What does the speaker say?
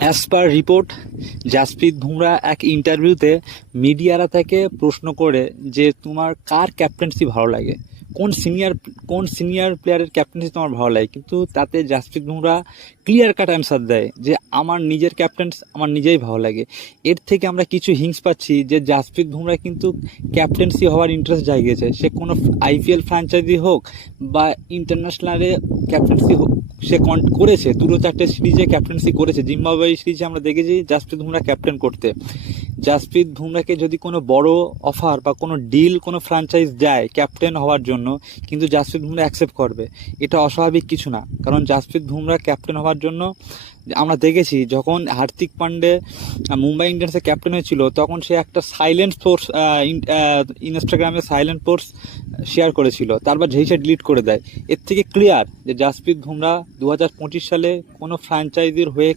As per report, Jasprit Bumrah এক ইন্টারভিউতে মিডিয়ারা থেকে প্রশ্ন করে যে তোমার কার ক্যাপ্টেন্সি ভালো লাগে, কোন সিনিয়র প্লেয়ারের ক্যাপ্টেন্সি তোমার ভালো লাগে, কিন্তু তাতে Jasprit Bumrah clear cut answer দেয় যে আমার নিজের ক্যাপ্টেন্স আমার নিজেই ভালো লাগে। এর থেকে আমরা কিছু হিংস পাচ্ছি যে জাসপ্রীত বুমরা কিন্তু ক্যাপ্টেন্সি হওয়ার ইন্টারেস্ট জাগিয়েছে, সে কোনো আইপিএল ফ্র্যাঞ্চাইজি হোক বা ইন্টারন্যাশনালে ক্যাপ্টেন্সি হোক, সে করেছে। দুটো চারটে সিরিজে ক্যাপ্টেন্সি করেছে, জিম্বাবুয়ে সিরিজে আমরা দেখেছি জাসপ্রীত বুমরা ক্যাপ্টেন করতে। জাসপ্রীত বুমরাকে যদি কোনো বড় অফার বা কোনো ডিল কোনো ফ্র্যাঞ্চাইজ দেয় ক্যাপ্টেন হওয়ার জন্য, কিন্তু জাসপ্রীত বুমরা অ্যাকসেপ্ট করবে, এটা অস্বাভাবিক কিছু না। কারণ জাসপ্রীত বুমরা ক্যাপ্টেন হওয়ার জন্য আমরা দেখেছি যখন হার্দিক পান্ডে মুম্বাই ইন্ডিয়ান্সের ক্যাপ্টেন হয়েছিল, তখন সে একটা সাইলেন্ট পোস্ট ইনস্টাগ্রামে সাইলেন্ট পোস্ট শেয়ার করেছিল, তারপর সে ডিলিট করে দেয়। এর থেকে ক্লিয়ার যে জাসপ্রীত বুমরা 2025 সালে কোনো ফ্র্যাঞ্চাইজির হয়ে